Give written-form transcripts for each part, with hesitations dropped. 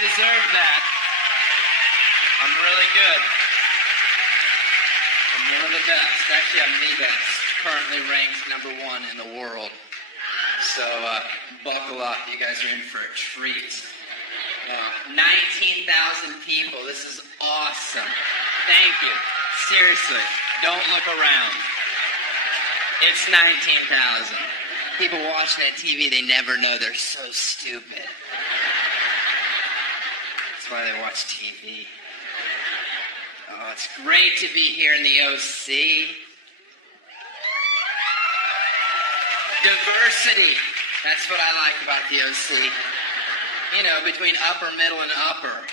deserve that. I'm really good. I'm one of the best. Actually, I'm the best. Currently ranked #1 in the world. So, buckle up. You guys are in for a treat. 19,000 people. This is awesome. Thank you. Seriously, don't look around. It's 19,000. People watching that TV, they never know. They're so stupid. That's why they watch TV. Oh, it's great to be here in the OC. Diversity. That's what I like about the OC. You know, between upper, middle, and upper.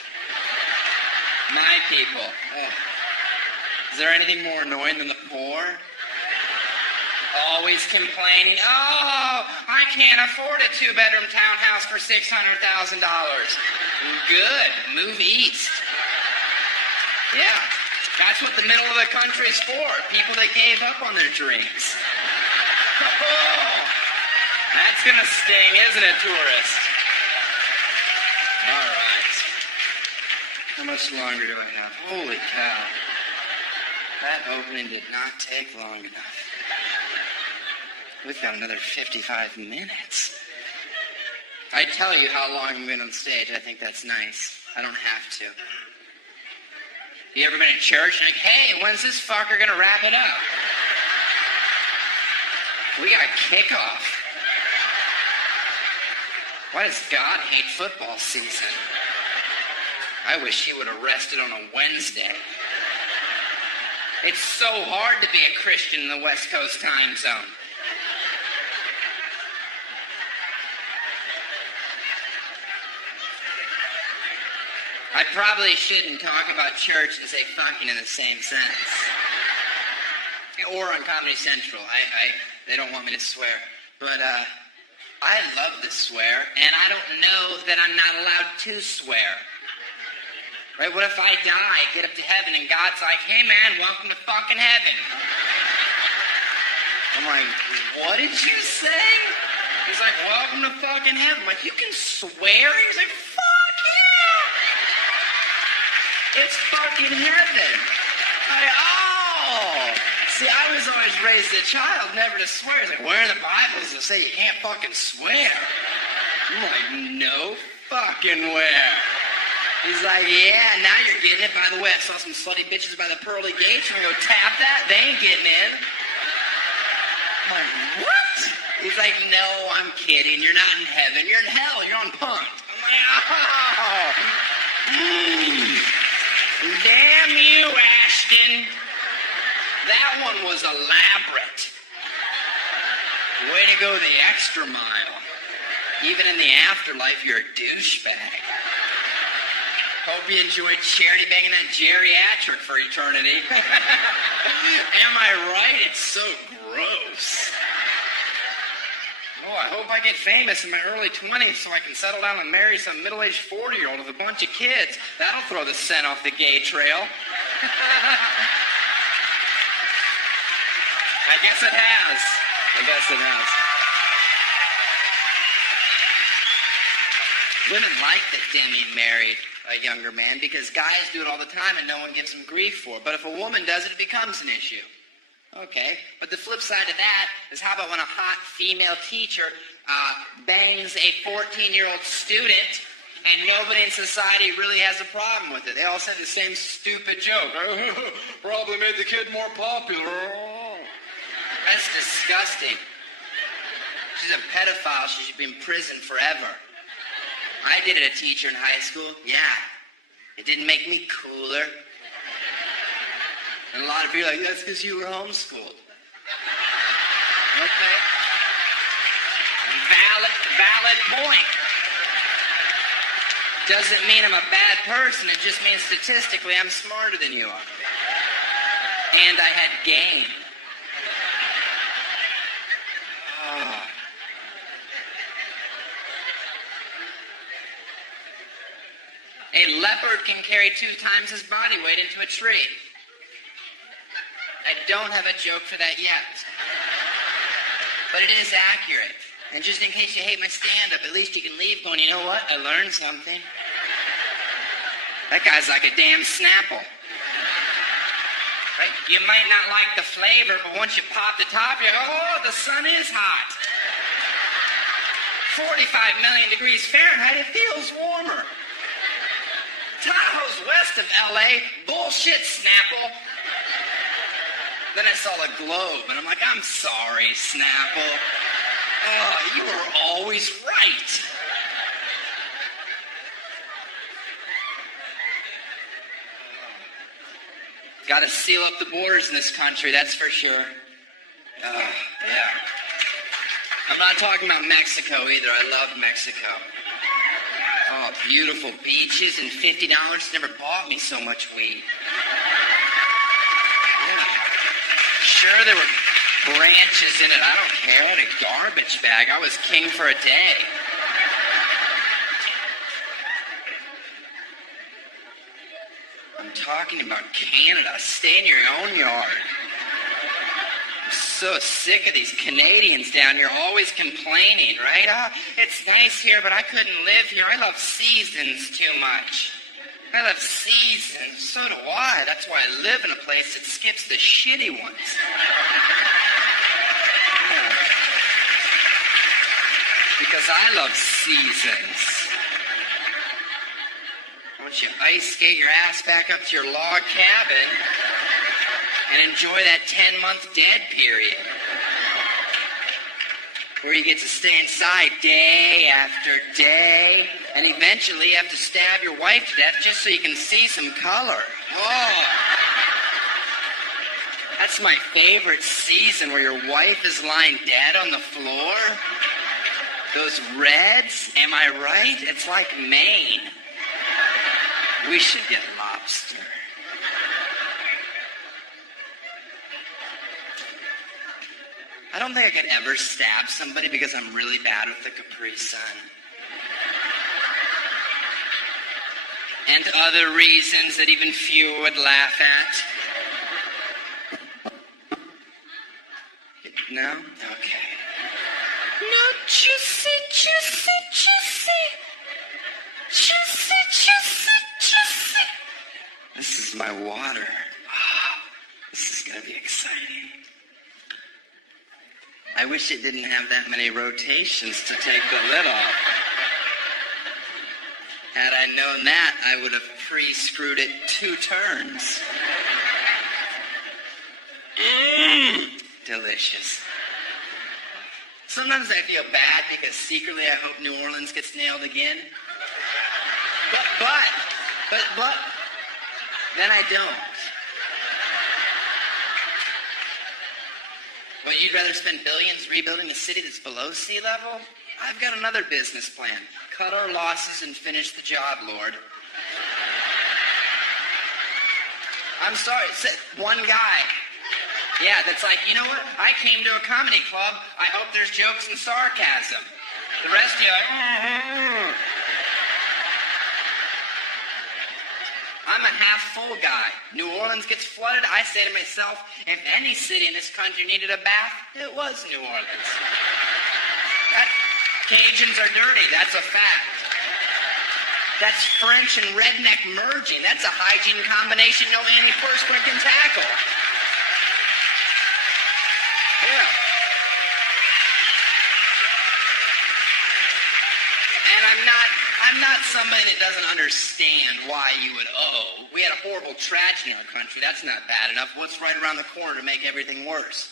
My people. Is there anything more annoying than the poor? Always complaining, oh, I can't afford a 2-bedroom townhouse for $600,000. Good, move east. Yeah, that's what the middle of the country's for. People that gave up on their dreams. Oh, that's gonna sting, isn't it, tourist? All right. How much longer do I have? Holy cow. That opening did not take long enough. We've got another 55 minutes. I tell you how long I've been on stage. I think that's nice. I don't have to. You ever been in church and like, hey, when's this fucker gonna wrap it up? We got kickoff. Why does God hate football season? I wish he would have rested on a Wednesday. It's so hard to be a Christian in the West Coast time zone. I probably shouldn't talk about church and say fucking in the same sentence. Or on Comedy Central. They don't want me to swear. But I love to swear, and I don't know that I'm not allowed to swear. Right? What if I die, get up to heaven, and God's like, hey man, welcome to fucking heaven. I'm like, what did you say? He's like, welcome to fucking heaven. I'm like, you can swear? He's like, fuck yeah! It's fucking heaven. Oh! See, I was always raised as a child never to swear. He's like, where in the Bible does it say you can't fucking swear? I'm like, no fucking where. He's like, yeah, now you're getting it. By the way, I saw some slutty bitches by the pearly gates. I'm going to go tap that. They ain't getting in. I'm like, what? He's like, no, I'm kidding. You're not in heaven. You're in hell. You're on punked. I'm like, oh. Damn you, Ashton. That one was elaborate. Way to go the extra mile. Even in the afterlife, you're a douchebag. Hope you enjoyed charity banging that geriatric for eternity. Am I right? It's so gross. Oh, I hope I get famous in my early 20s so I can settle down and marry some middle-aged 40-year-old with a bunch of kids. That'll throw the scent off the gay trail. I guess it has. Women like that Demi married a younger man because guys do it all the time and no one gives them grief for it. But if a woman does it, it becomes an issue. Okay, but the flip side of that is how about when a hot female teacher bangs a 14-year-old student and nobody in society really has a problem with it. They all say the same stupid joke. Probably made the kid more popular. That's disgusting. She's a pedophile. She should be in prison forever. I did it a teacher in high school. Yeah. It didn't make me cooler. And a lot of people are like, that's because you were homeschooled. Okay. Valid point. Doesn't mean I'm a bad person. It just means statistically I'm smarter than you are. And I had game. Oh. A leopard can carry 2 times his body weight into a tree. I don't have a joke for that yet. But it is accurate. And just in case you hate my stand-up, at least you can leave going, you know what? I learned something. That guy's like a damn Snapple. Right? You might not like the flavor, but once you pop the top, you go, oh, the sun is hot. 45 million degrees Fahrenheit, it feels warmer. Tahoe's west of LA, bullshit, Snapple. Then I saw the globe, and I'm like, I'm sorry, Snapple. Oh, you were always right. Got to seal up the borders in this country, that's for sure. Yeah. I'm not talking about Mexico either. I love Mexico. Oh, beautiful beaches and $50 never bought me so much weed. Yeah. Sure, there were branches in it. I don't care. I had a garbage bag. I was king for a day. I'm talking about Canada. Stay in your own yard. I'm so sick of these Canadians down here always complaining, right? Oh, it's nice here, but I couldn't live here. I love seasons too much. I love seasons. So do I. That's why I live in a place that skips the shitty ones. Yeah. Because I love seasons. Once you ice skate your ass back up to your log cabin and enjoy that 10-month dead period where you get to stay inside day after day and eventually you have to stab your wife to death just so you can see some color. Oh, that's my favorite season, where your wife is lying dead on the floor. Those reds, am I right? It's like Maine. We should get lobster. I don't think I could ever stab somebody because I'm really bad with the Capri Sun. And other reasons that even few would laugh at. No? Okay. No, juicy, juicy, juicy. Juicy, juicy, juicy. This is my water. Oh, this is going to be exciting. I wish it didn't have that many rotations to take the lid off. Had I known that, I would have pre-screwed it 2 turns. Delicious. Sometimes I feel bad because secretly I hope New Orleans gets nailed again. But, then I don't. Well, you'd rather spend billions rebuilding a city that's below sea level? I've got another business plan. Cut our losses and finish the job, Lord. I'm sorry, one guy. Yeah, that's like, you know what? I came to a comedy club. I hope there's jokes and sarcasm. The rest of you are like, I'm a half-full guy. New Orleans gets flooded. I say to myself, if any city in this country needed a bath, it was New Orleans. Cajuns are dirty. That's a fact. That's French and redneck merging. That's a hygiene combination no antiperspirant can tackle. Yeah. And I'm not somebody that doesn't understand why you would owe. We had a horrible tragedy in our country. That's not bad enough. What's right around the corner to make everything worse?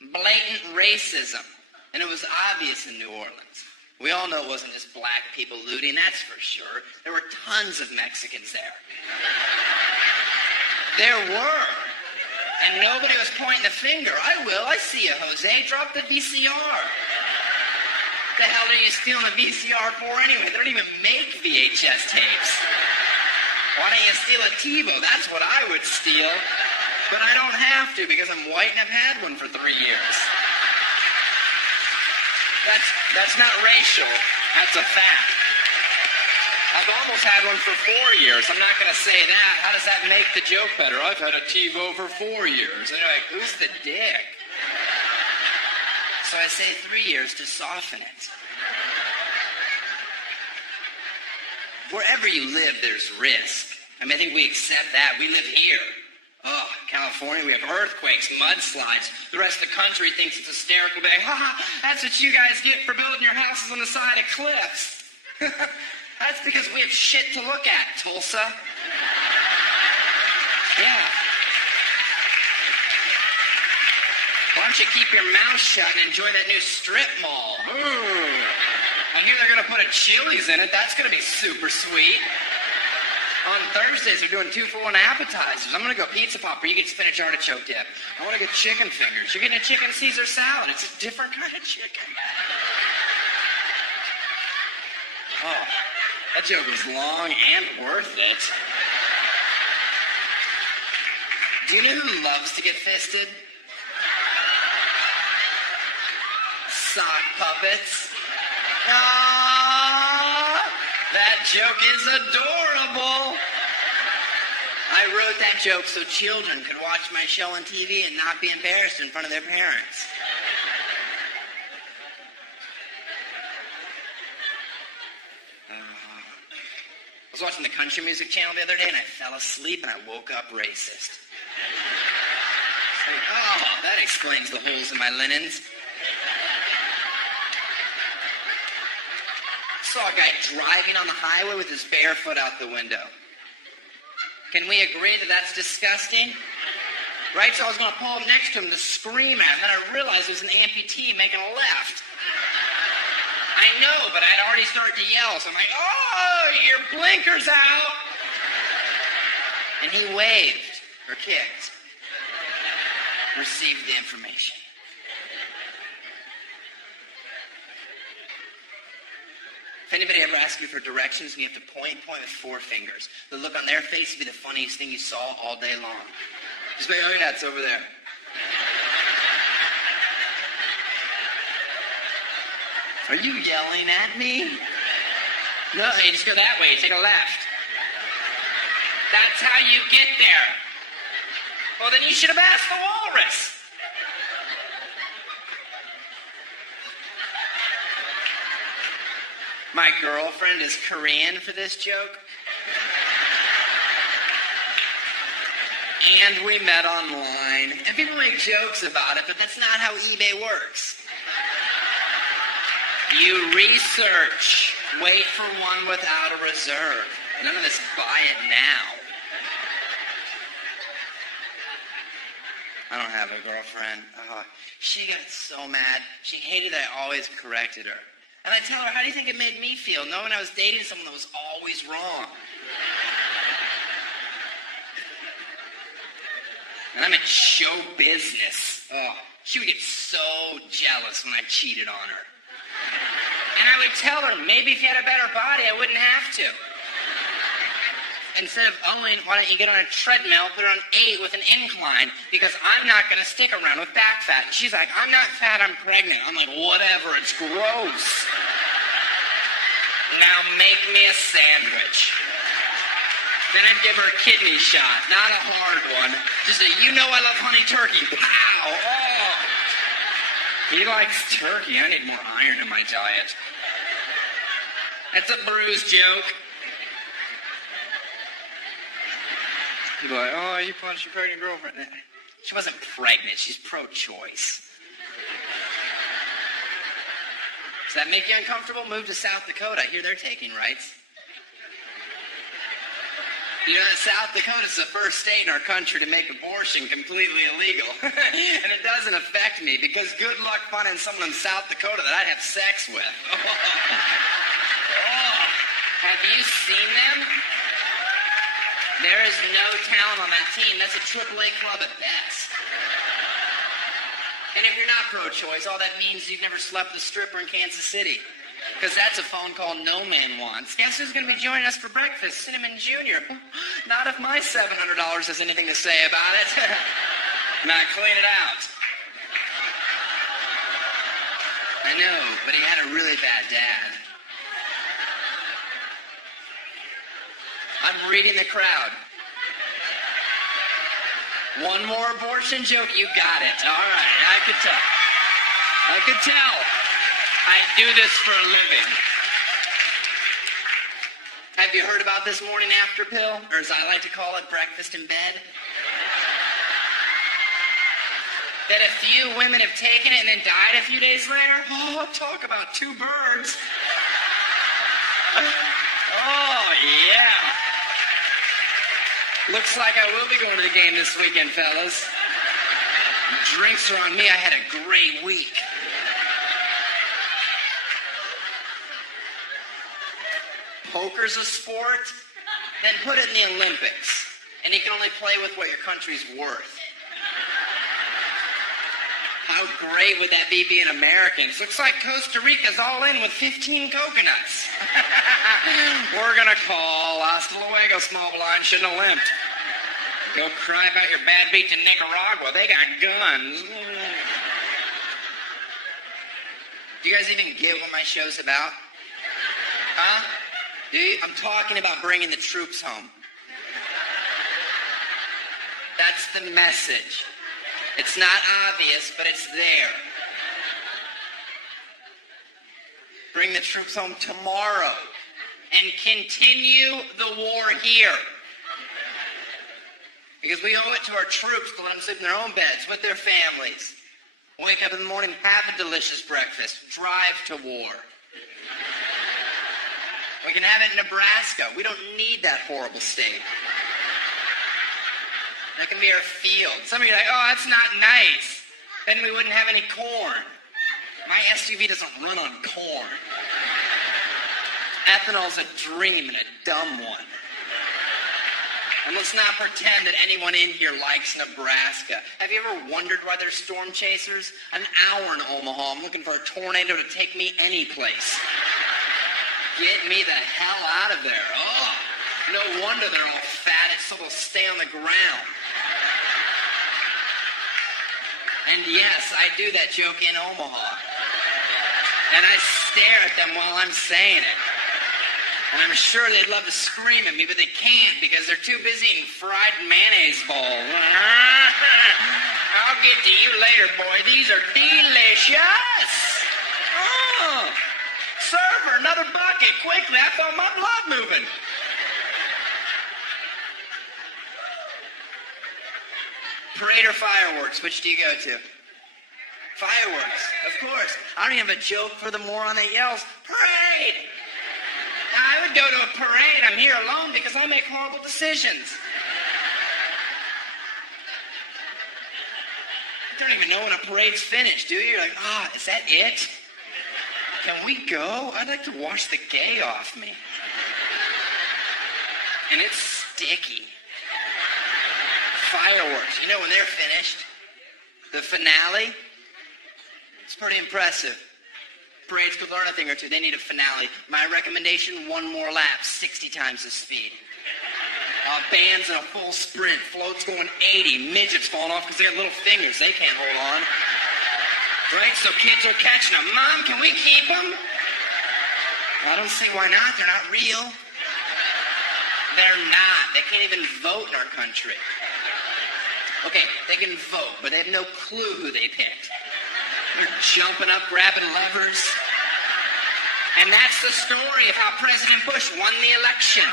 Blatant racism. And it was obvious in New Orleans. We all know it wasn't just black people looting, that's for sure. There were tons of Mexicans there. There were. And nobody was pointing the finger. I will. I see you, Jose. Drop the VCR. The hell are you stealing a VCR for anyway? They don't even make VHS tapes. Why don't you steal a TiVo? That's what I would steal. But I don't have to because I'm white and I've had one for 3 years. That's not racial. That's a fact. I've almost had one for 4 years. I'm not going to say that. How does that make the joke better? I've had a TiVo for 4 years. And you're like, who's the dick? So I say 3 years to soften it. Wherever you live, there's risk. I think we accept that. We live here. Oh, California, we have earthquakes, mudslides. The rest of the country thinks it's hysterical. They're like, that's what you guys get for building your houses on the side of cliffs. That's because we have shit to look at, Tulsa. Yeah. Why don't you keep your mouth shut and enjoy that new strip mall? Ooh. I hear they're going to put a Chili's in it. That's going to be super sweet. On Thursdays, they're doing 2-for-1 appetizers. I'm going to go pizza popper. You get spinach artichoke dip. I want to get chicken fingers. You're getting a chicken Caesar salad. It's a different kind of chicken. Oh, that joke was long and worth it. Do you know who loves to get fisted? Sock puppets. That joke is adorable. I wrote that joke so children could watch my show on TV and not be embarrassed in front of their parents. I was watching the country music channel the other day and I fell asleep and I woke up racist. Oh, that explains the holes in my linens. Saw a guy driving on the highway with his bare foot out the window. Can we agree that that's disgusting? Right? So I was going to pull up next to him to scream at him, and I realized it was an amputee making a left. I know, but I'd already started to yell, so I'm like, oh, your blinker's out. And he waved, or kicked. Received the information. If anybody ever asks you for directions, you have to point with 4 fingers. The look on their face would be the funniest thing you saw all day long. Just like, oh yeah, it's over there. Are you yelling at me? No, you just go that way, you take a left. That's how you get there. Well, then you should have asked the walrus. My girlfriend is Korean for this joke. And we met online. And people make jokes about it, but that's not how eBay works. You research. Wait for one without a reserve. None of this buy it now. I don't have a girlfriend. She got so mad. She hated that I always corrected her. And I tell her, how do you think it made me feel knowing I was dating someone that was always wrong? And I'm in show business. She would get so jealous when I cheated on her. And I would tell her, maybe if you had a better body, I wouldn't have to. Instead of owing, why don't you get on a treadmill, put her on 8 with an incline, because I'm not going to stick around with back fat. She's like, I'm not fat, I'm pregnant. I'm like, whatever, it's gross. Now make me a sandwich. Then I'd give her a kidney shot, not a hard one. Just a, you know I love honey turkey. Pow! Oh! He likes turkey. I need more iron in my diet. That's a bruise joke. People are like, oh, you punched your pregnant girlfriend. She wasn't pregnant. She's pro-choice. Does that make you uncomfortable? Move to South Dakota. I hear they're taking rights. You know, South Dakota's the first state in our country to make abortion completely illegal. And it doesn't affect me because good luck finding someone in South Dakota that I'd have sex with. Oh, have you seen them? There is no talent on that team. That's a AAA club at best. And if you're not pro-choice, all that means you've never slept with a stripper in Kansas City. Because that's a phone call no man wants. Guess who's going to be joining us for breakfast? Cinnamon Jr. Not if my $700 has anything to say about it. Now clean it out. I know, but he had a really bad dad. I'm reading the crowd. One more abortion joke? You got it. All right, I could tell. I could tell. I do this for a living. Have you heard about this morning after pill? Or as I like to call it, breakfast in bed? That a few women have taken it and then died a few days later? Oh, talk about two birds. Oh, yeah. Looks like I will be going to the game this weekend, fellas. Drinks are on me. I had a great week. Poker's a sport? Then put it in the Olympics. And you can only play with what your country's worth. How great would that be being Americans? Looks like Costa Rica's all in with 15 coconuts. We're going to call hasta luego, small blind. Shouldn't have limped. Go cry about your bad beat to Nicaragua. They got guns. Do you guys even get what my show's about? Huh? Do you? I'm talking about bringing the troops home. That's the message. It's not obvious, but it's there. Bring the troops home tomorrow and continue the war here. Because we owe it to our troops to let them sleep in their own beds with their families. Wake up in the morning, have a delicious breakfast, drive to war. We can have it in Nebraska. We don't need that horrible state. That can be our field. Some of you are like, oh, that's not nice. Then we wouldn't have any corn. My SUV doesn't run on corn. Ethanol's a dream and a dumb one. And let's not pretend that anyone in here likes Nebraska. Have you ever wondered why there's storm chasers? An hour in Omaha, I'm looking for a tornado to take me any place. Get me the hell out of there. Oh, no wonder they're all fat. It's so they'll stay on the ground. And yes, I do that joke in Omaha. And I stare at them while I'm saying it. And I'm sure they'd love to scream at me, but they can't because they're too busy eating fried mayonnaise balls. I'll get to you later, boy. These are delicious. Oh, server, another bucket, quickly. I felt my blood moving. Parade or fireworks? Which do you go to? Fireworks, of course. I don't even have a joke for the moron that yells, parade! I would go to a parade. I'm here alone because I make horrible decisions. You don't even know when a parade's finished, do you? You're like, is that it? Can we go? I'd like to wash the gay off me. And it's sticky. Fireworks. You know when they're finished, the finale, it's pretty impressive. Parades could learn a thing or two. They need a finale. My recommendation, one more lap, 60 times the speed. Bands in a full sprint, floats going 80, midgets falling off because they got little fingers. They can't hold on. Right, so kids are catching them. Mom, can we keep them? I don't see why not. They're not real. They're not. They can't even vote in our country. Okay, they can vote, but they have no clue who they picked. They're jumping up, grabbing levers. And that's the story of how President Bush won the election.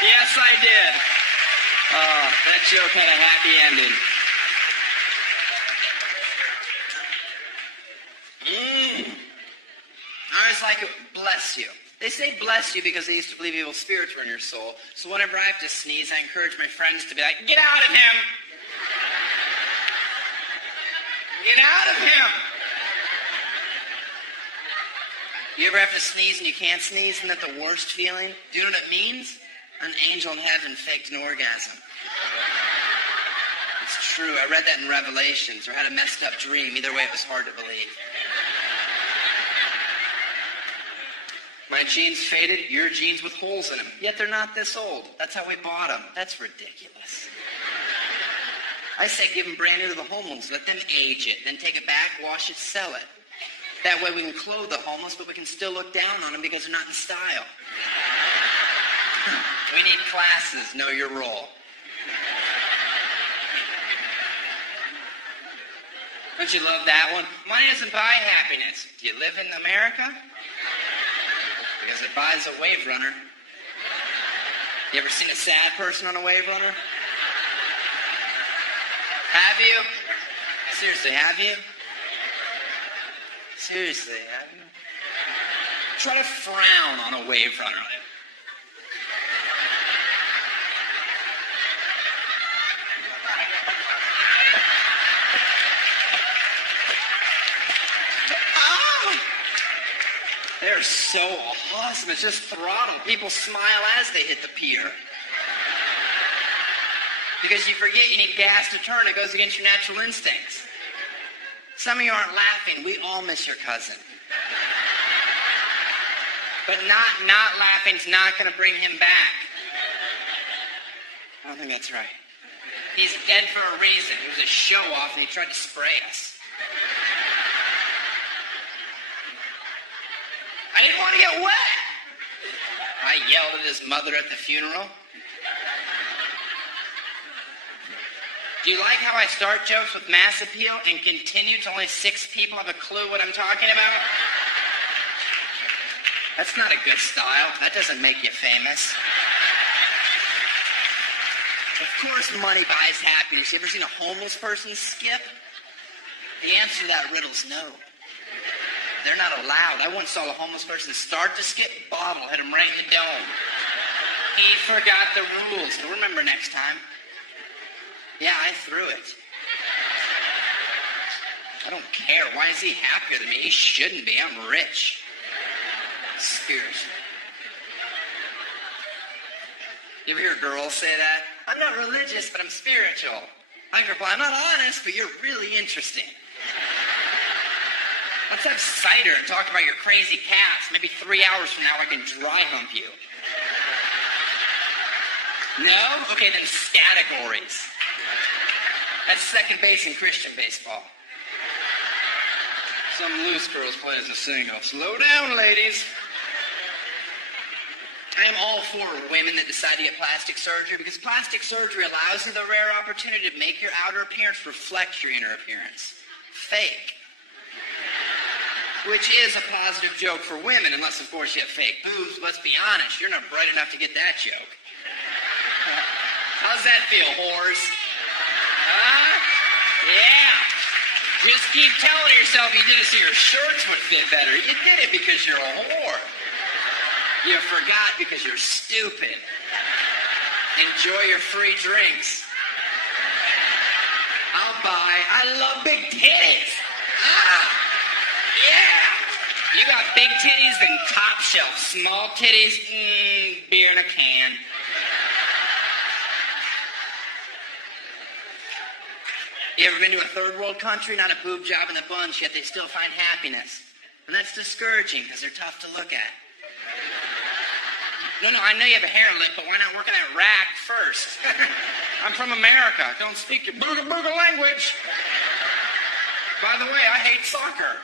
Yes, I did. That joke had a happy ending. I was like, bless you. They say bless you because they used to believe evil spirits were in your soul. So whenever I have to sneeze, I encourage my friends to be like, get out of him! Get out of him! You ever have to sneeze and you can't sneeze? Isn't that the worst feeling? Do you know what it means? An angel in heaven faked an orgasm. It's true. I read that in Revelations or had a messed up dream. Either way, it was hard to believe. My jeans faded, your jeans with holes in them. Yet they're not this old. That's how we bought them. That's ridiculous. I say give them brand new to the homeless. Let them age it. Then take it back, wash it, sell it. That way we can clothe the homeless, but we can still look down on them because they're not in style. We need classes. Know your role. Don't you love that one? Money doesn't buy happiness. Do you live in America? Because it buys a wave runner. You ever seen a sad person on a wave runner? Have you? Seriously, have you? Seriously, have you? Try to frown on a wave runner. They're so awesome. It's just throttle. People smile as they hit the pier. Because you forget you need gas to turn. It goes against your natural instincts. Some of you aren't laughing. We all miss your cousin. But not laughing's not going to bring him back. I don't think that's right. He's dead for a reason. He was a show-off and he tried to spray us. I didn't want to get wet. I yelled at his mother at the funeral. Do you like how I start jokes with mass appeal and continue till only 6 people have a clue what I'm talking about? That's not a good style. That doesn't make you famous. Of course money buys happiness. You ever seen a homeless person skip? The answer to that riddle's no. They're not allowed. I once saw a homeless person start to skip, bottle, hit him right in the dome. He forgot the rules. He'll remember next time. Yeah, I threw it. I don't care. Why is he happier than me? He shouldn't be. I'm rich. Spiritual. You ever hear girls say that? I'm not religious, but I'm spiritual. I reply, I'm not honest, but you're really interesting. Let's have cider and talk about your crazy cats. Maybe 3 hours from now I can dry hump you. No? Okay, then categories. That's second base in Christian baseball. Some loose girls play as a single. Slow down, ladies. I am all for women that decide to get plastic surgery because plastic surgery allows you the rare opportunity to make your outer appearance reflect your inner appearance. Fake. Which is a positive joke for women, unless, of course, you have fake boobs. Let's be honest, you're not bright enough to get that joke. How's that feel, whores? Huh? Yeah. Just keep telling yourself you did it so your shirts would fit better. You did it because you're a whore. You forgot because you're stupid. Enjoy your free drinks. I'll buy. I love big titties. Yeah. You got big titties, then top shelf. Small titties, beer in a can. You ever been to a third world country, not a boob job in the bunch, yet they still find happiness? And that's discouraging because they're tough to look at. No, I know you have a hair lip, but why not work on that rack first? I'm from America. Don't speak your booga language. By the way, I hate soccer.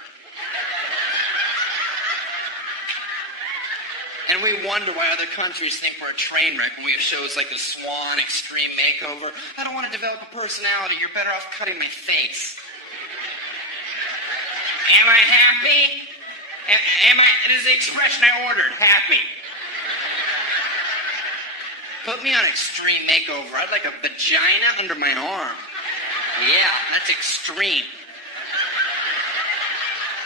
And we wonder why other countries think we're a train wreck when we have shows like the Swan Extreme Makeover. I don't want to develop a personality. You're better off cutting my face. Am I happy? It is the expression I ordered, happy. Put me on Extreme Makeover. I'd like a vagina under my arm. Yeah, that's extreme.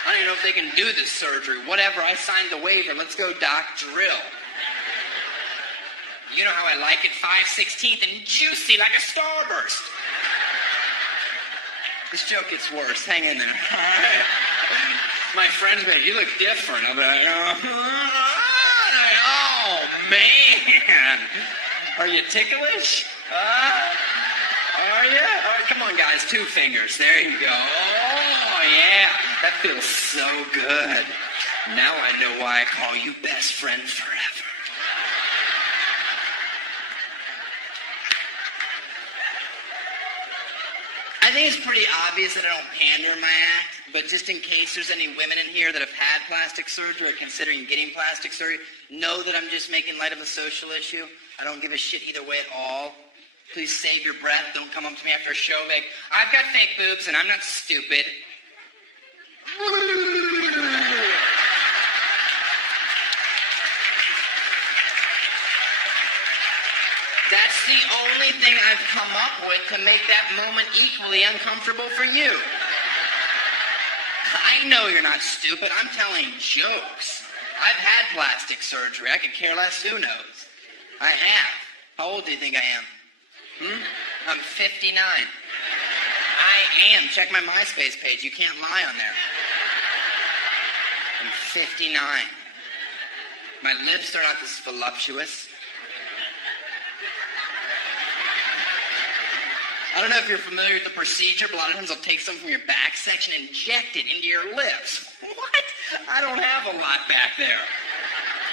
I don't even know if they can do this surgery. Whatever, I signed the waiver. Let's go, doc. Drill. You know how I like it, 5/16 and juicy like a starburst. This joke gets worse. Hang in there. My friends be like, you look different. I'll be like, oh, man. Are you ticklish? Are you? Oh, come on, guys. 2 fingers. There you go. Oh, yeah. That feels so good. Now I know why I call you best friend forever. I think it's pretty obvious that I don't pander in my act, but just in case there's any women in here that have had plastic surgery or considering getting plastic surgery, know that I'm just making light of a social issue. I don't give a shit either way at all. Please save your breath. Don't come up to me after a show like, I've got fake boobs and I'm not stupid. only thing I've come up with to make that moment equally uncomfortable for you. I know you're not stupid. I'm telling jokes. I've had plastic surgery. I could care less. Who knows? I have. How old do you think I am? I'm 59. I am. Check my MySpace page. You can't lie on there. I'm 59. My lips are not this voluptuous. I don't know if you're familiar with the procedure, but a lot of times they'll take some from your back section and inject it into your lips. What? I don't have a lot back there.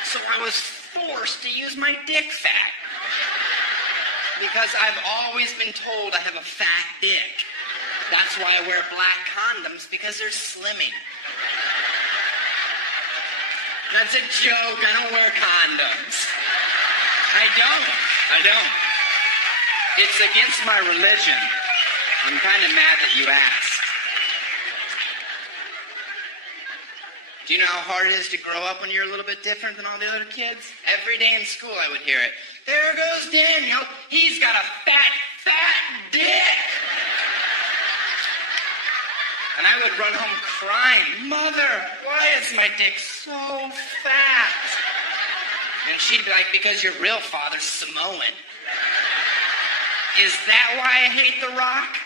So I was forced to use my dick fat. Because I've always been told I have a fat dick. That's why I wear black condoms, because they're slimming. That's a joke. I don't wear condoms. I don't. It's against my religion. I'm kind of mad that you asked. Do you know how hard it is to grow up when you're a little bit different than all the other kids? Every day in school I would hear it. There goes Daniel. He's got a fat dick. And I would run home crying, Mother, why is my dick so fat? And she'd be like, because your real father's Samoan. Is that why I hate The Rock?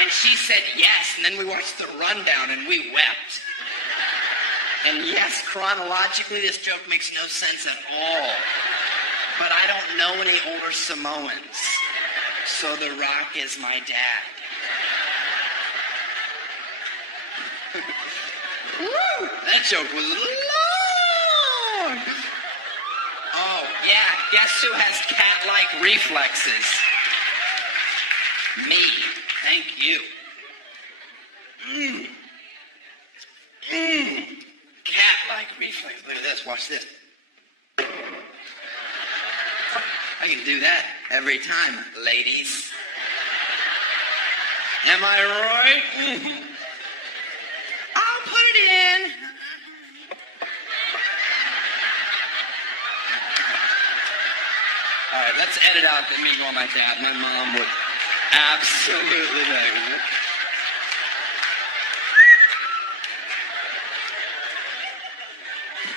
And she said yes, and then we watched the rundown and we wept. And yes, chronologically, this joke makes no sense at all. But I don't know any older Samoans. So The Rock is my dad. Woo! That joke was long! Oh, yeah. Guess who has cat-like reflexes? Me. Thank you. Cat-like reflexes. Look at this. Watch this. I can do that every time, ladies. Am I right? I'll put it in. All right, let's edit out the me going like that. My mom would absolutely make it.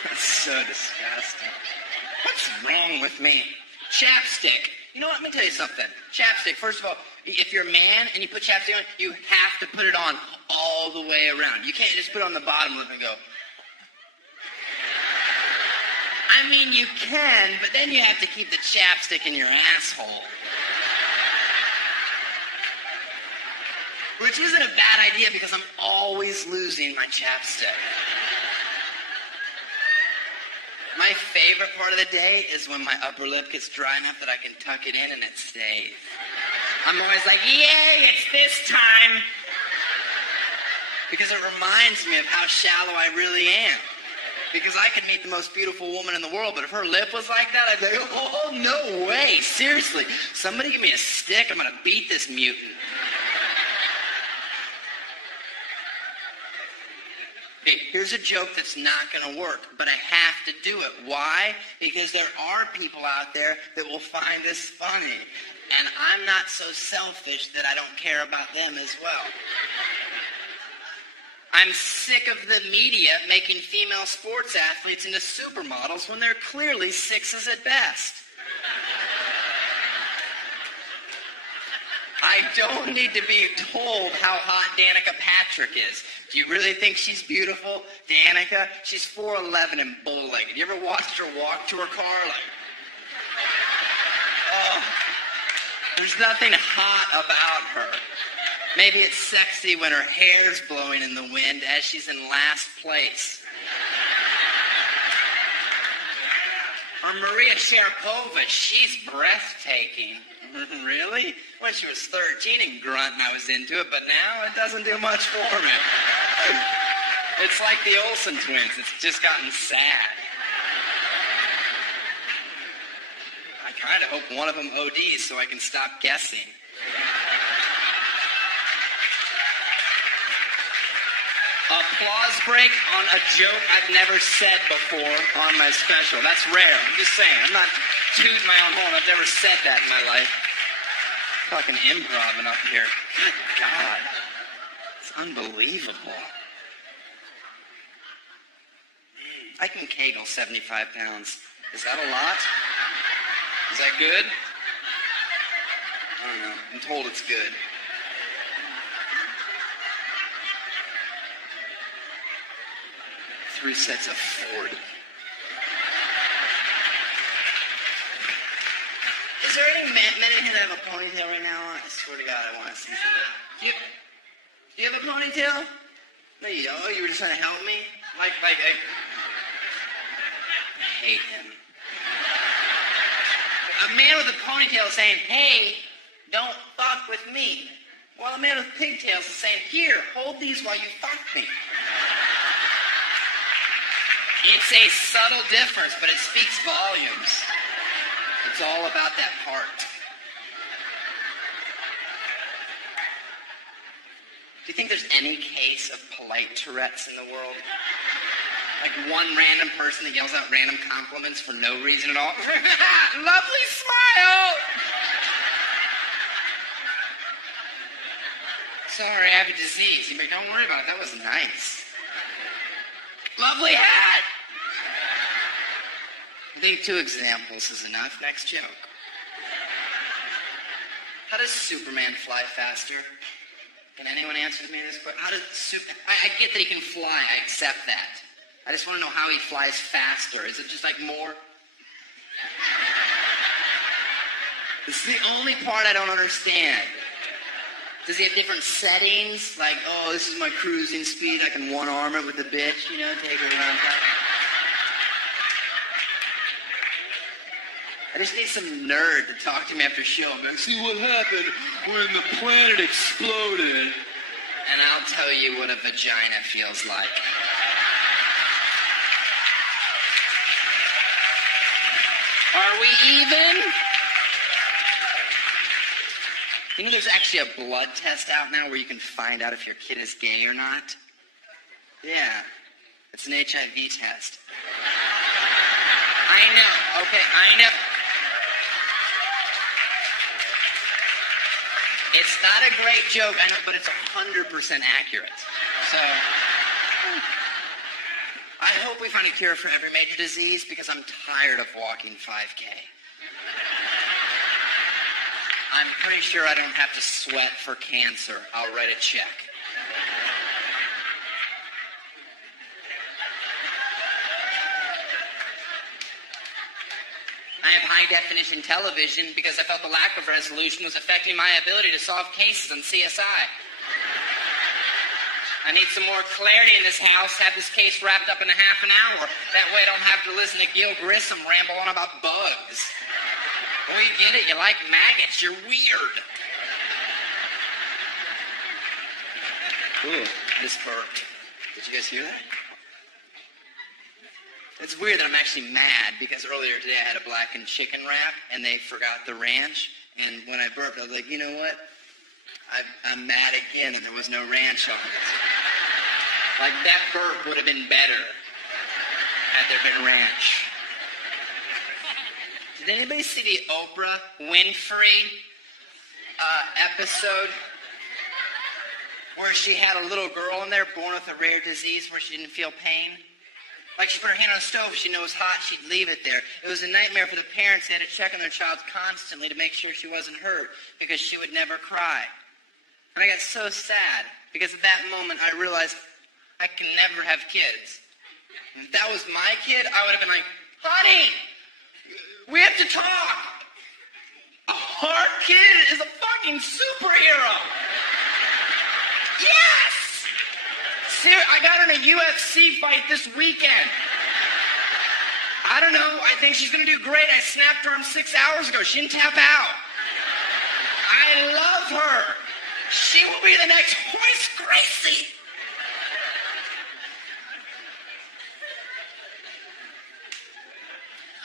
That's so disgusting. What's wrong with me? Chapstick. You know what? Let me tell you something. Chapstick, first of all, if you're a man and you put chapstick on, you have to put it on all the way around. You can't just put it on the bottom lip and go. I mean, you can, but then you have to keep the chapstick in your asshole. Which isn't a bad idea because I'm always losing my chapstick. My favorite part of the day is when my upper lip gets dry enough that I can tuck it in and it stays. I'm always like, yay, it's this time. Because it reminds me of how shallow I really am. Because I could meet the most beautiful woman in the world, but if her lip was like that, I'd be like, oh, no way, seriously. Somebody give me a stick, I'm going to beat this mutant. Okay, here's a joke that's not going to work, but I have to do it. Why? Because there are people out there that will find this funny. And I'm not so selfish that I don't care about them as well. I'm sick of the media making female sports athletes into supermodels when they're clearly sixes at best. I don't need to be told how hot Danica Patrick is. Do you really think she's beautiful? Danica, she's 4'11" and bull-legged. You ever watched her walk to her car? Like, oh, there's nothing hot about her. Maybe it's sexy when her hair's blowing in the wind as she's in last place. Or Maria Sharapova, she's breathtaking. Really? When she was 13 and grunt and I was into it, but now it doesn't do much for me. It's like the Olsen twins. It's just gotten sad. I kind of hope one of them ODs so I can stop guessing. Applause break on a joke I've never said before on my special. That's rare. I'm just saying. I'm not toot my own horn. I've never said that in my life. Fucking improv up here. Good God. It's unbelievable. I can kegel 75 pounds. Is that a lot? Is that good? I don't know. I'm told it's good. Three sets of 40. Is there any men in here that have a ponytail right now? I swear to God, I want to see something. Do you have a ponytail? No, you don't. You were just trying to help me? I hate him. A man with a ponytail is saying, hey, don't fuck with me. While a man with pigtails is saying, here, hold these while you fuck me. It's a subtle difference, but it speaks volumes. It's all about that part. Do you think there's any case of polite Tourette's in the world? Like one random person that yells out random compliments for no reason at all? Lovely smile! Sorry, I have a disease. You're like, don't worry about it. That was nice. Lovely hat! I think 2 examples is enough. Next joke. How does Superman fly faster? Can anyone answer me this question? How does I get that he can fly. I accept that. I just want to know how he flies faster. Is it just like more? This is the only part I don't understand. Does he have different settings? Like, oh, this is my cruising speed. I can one-arm it with the bitch, you know, take her around. I just need some nerd to talk to me after show. I'm like, see what happened when the planet exploded. And I'll tell you what a vagina feels like. Are we even? You know there's actually a blood test out now where you can find out if your kid is gay or not? Yeah. It's an HIV test. I know. Okay, I know. It's not a great joke, I know, but it's 100% accurate. So, I hope we find a cure for every major disease because I'm tired of walking 5K. I'm pretty sure I don't have to sweat for cancer. I'll write a check. I have high-definition television because I felt the lack of resolution was affecting my ability to solve cases on CSI. I need some more clarity in this house, have this case wrapped up in a half an hour. That way I don't have to listen to Gil Grissom ramble on about bugs. We get it, you like maggots, you're weird. Ooh, this burped. Did you guys hear that? It's weird that I'm actually mad because earlier today I had a blackened chicken wrap and they forgot the ranch. And when I burped, I was like, you know what? I'm mad again that there was no ranch on it. Like that burp would have been better had there been ranch. Did anybody see the Oprah Winfrey episode where she had a little girl in there born with a rare disease where she didn't feel pain? Like she put her hand on the stove, she knows hot, she'd leave it there. It was a nightmare for the parents. They had to check on their child constantly to make sure she wasn't hurt because she would never cry. And I got so sad because at that moment I realized I can never have kids. And if that was my kid, I would have been like, honey, we have to talk. Our kid is a fucking superhero. Yes! I got her in a UFC fight this weekend. I don't know. I think she's going to do great. I snapped her 6 hours ago. She didn't tap out. I love her. She will be the next Hoist Gracie.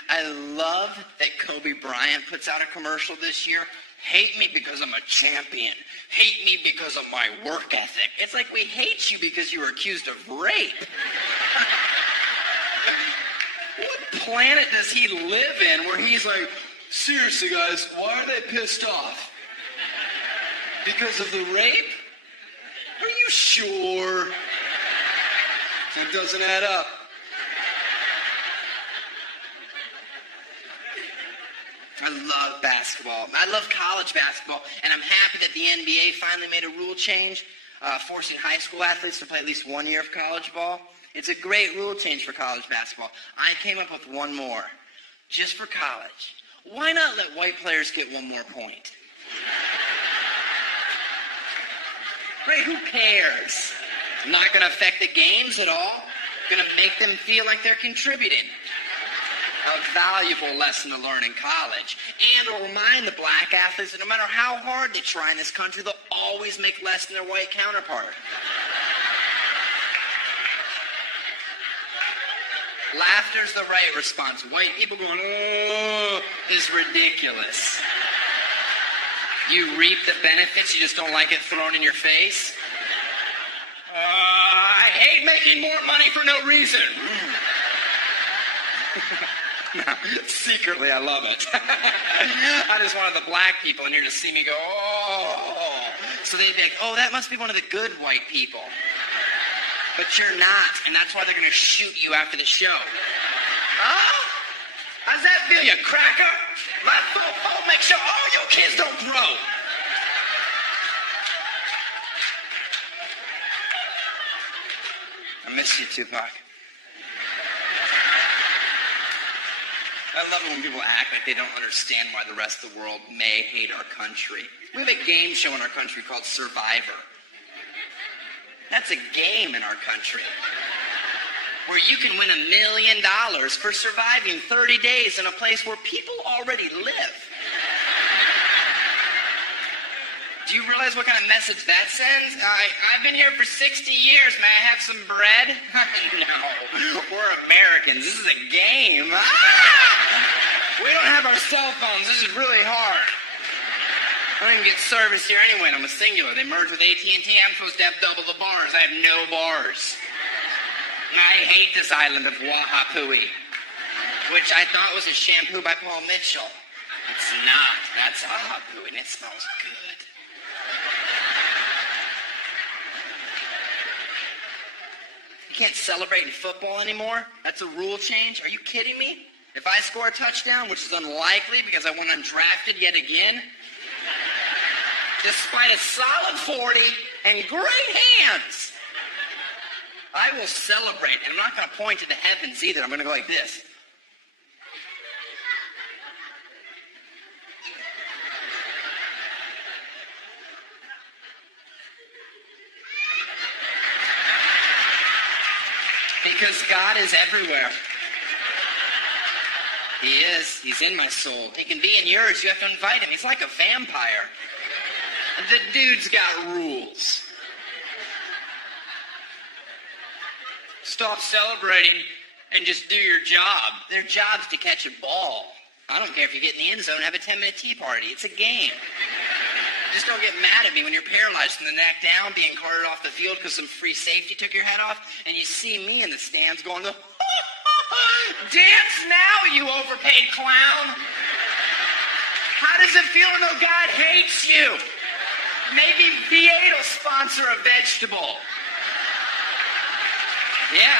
I love that Kobe Bryant puts out a commercial this year. Hate me because I'm a champion. Hate me because of my work ethic. It's like we hate you because you were accused of rape. What planet does he live in where he's like, seriously, guys, why are they pissed off? Because of the rape? Are you sure? That doesn't add up. I love basketball. I love college basketball, and I'm happy that the NBA finally made a rule change, forcing high school athletes to play at least 1 year of college ball. It's a great rule change for college basketball. I came up with one more, just for college. Why not let white players get one more point? Right, who cares? Not going to affect the games at all. Going to make them feel like they're contributing. A valuable lesson to learn in college. And it'll remind the black athletes that no matter how hard they try in this country, they'll always make less than their white counterpart. Laughter's the right response. White people going, oh, is ridiculous. You reap the benefits, you just don't like it thrown in your face. I hate making more money for no reason. No, secretly, I love it. I just wanted the black people in here to see me go, oh. So they'd be like, oh, that must be one of the good white people. But you're not, and that's why they're going to shoot you after the show. Oh? How's that feel, you cracker? My football make sure all your kids don't grow. I miss you, Tupac. I love it when people act like they don't understand why the rest of the world may hate our country. We have a game show in our country called Survivor. That's a game in our country where you can win $1 million for surviving 30 days in a place where people already live. Do you realize what kind of message that sends? I've been here for 60 years. May I have some bread? No, we're Americans. This is a game. We don't have our cell phones. This is really hard. I don't even get service here anyway. I'm a singular. They merged with AT&T. I'm supposed to have double the bars. I have no bars. I hate this island of Wahapui, which I thought was a shampoo by Paul Mitchell. It's not. That's Wahapui, and it smells good. You can't celebrate in football anymore? That's a rule change? Are you kidding me? If I score a touchdown, which is unlikely because I went undrafted yet again, despite a solid 40 and great hands, I will celebrate. And I'm not going to point to the heavens either. I'm going to go like this. Because God is everywhere. He is. He's in my soul. He can be in yours. You have to invite him. He's like a vampire. The dude's got rules. Stop celebrating and just do your job. Their job's to catch a ball. I don't care if you get in the end zone and have a 10-minute tea party. It's a game. Just don't get mad at me when you're paralyzed from the neck down, being carted off the field because some free safety took your head off, and you see me in the stands going, dance now, you overpaid clown. How does it feel to know God hates you? Maybe V8 will sponsor a vegetable. Yeah.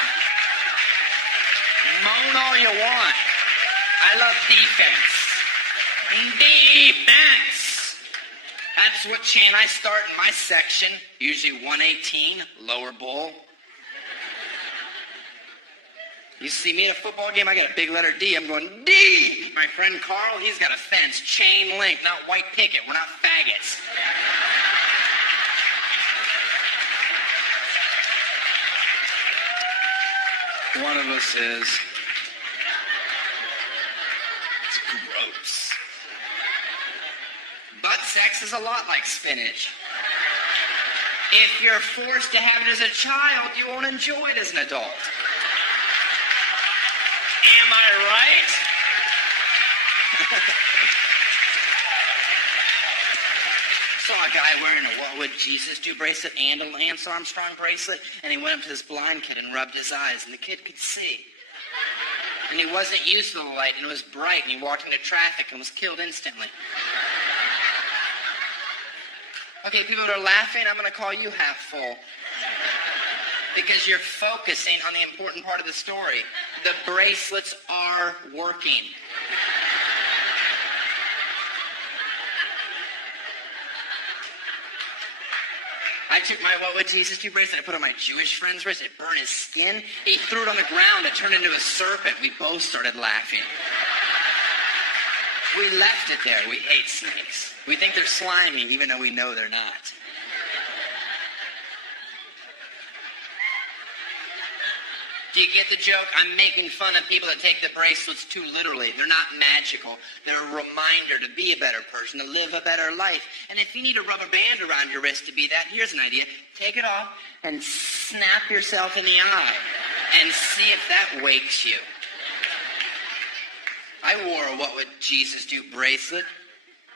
Moan all you want. I love defense. Defense. That's what chant I start in my section, usually 118, lower bowl. You see me at a football game, I got a big letter D. I'm going, D! My friend Carl, he's got a fence, chain link, not white picket. We're not faggots. One of us is. It's gross. Butt sex is a lot like spinach. If you're forced to have it as a child, you won't enjoy it as an adult. Am I right? Saw a guy wearing a What Would Jesus Do bracelet and a Lance Armstrong bracelet, and he went up to this blind kid and rubbed his eyes, and the kid could see. And he wasn't used to the light, and it was bright, and he walked into traffic and was killed instantly. Okay, people that are laughing, I'm going to call you half full. Because you're focusing on the important part of the story. The bracelets are working. I took my What Would Jesus Do bracelet, I put it on my Jewish friend's wrist, it burned his skin. He threw it on the ground, it turned into a serpent. We both started laughing. We left it there. We hate snakes. We think they're slimy, even though we know they're not. Do you get the joke? I'm making fun of people that take the bracelets too literally. They're not magical. They're a reminder to be a better person, to live a better life. And if you need a rubber band around your wrist to be that, here's an idea. Take it off and snap yourself in the eye and see if that wakes you. I wore a What Would Jesus Do bracelet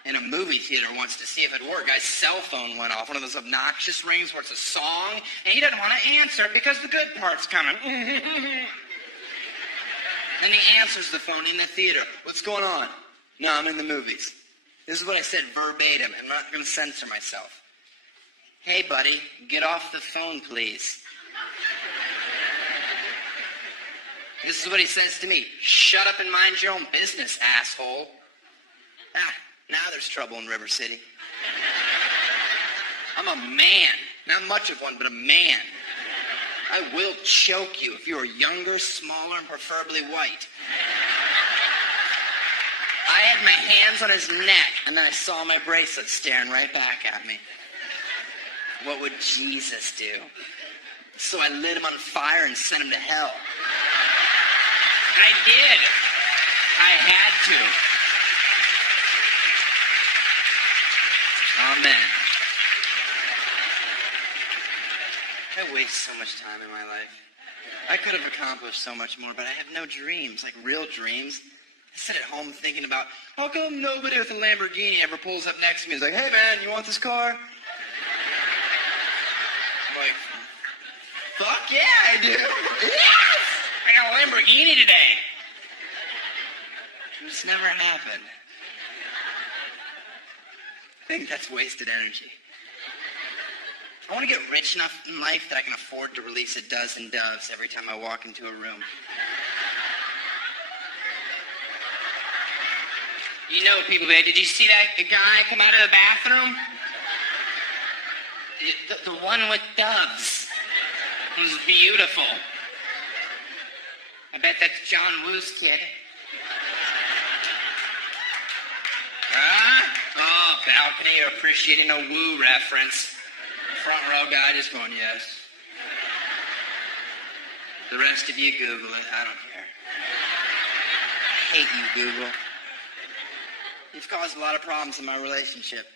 in a movie theater once to see if it worked. Guy's cell phone went off, one of those obnoxious rings where it's a song, and he doesn't want to answer it because the good part's coming. Then he answers the phone in the theater. What's going on? No, I'm in the movies. This is what I said verbatim. I'm not going to censor myself. Hey, buddy, get off the phone, please. This is what he says to me. Shut up and mind your own business, asshole. Now there's trouble in River City. I'm a man. Not much of one, but a man. I will choke you if you are younger, smaller, and preferably white. I had my hands on his neck, and then I saw my bracelet staring right back at me. What would Jesus do? So I lit him on fire and sent him to hell. I did. I had to. Amen. I waste so much time in my life. I could have accomplished so much more, but I have no dreams, like real dreams. I sit at home thinking about, how come nobody with a Lamborghini ever pulls up next to me and is like, hey man, you want this car? I'm like, fuck yeah, I do. Yes! I got a Lamborghini today. It's never happened. I think that's wasted energy. I want to get rich enough in life that I can afford to release a dozen doves every time I walk into a room. You know, people, did you see that guy come out of the bathroom? The one with doves. It was beautiful. I bet that's John Woo's kid. Oh, balcony, you're appreciating a Woo reference. Front row guy just going, yes. The rest of you Google it. I don't care. I hate you, Google. You've caused a lot of problems in my relationship.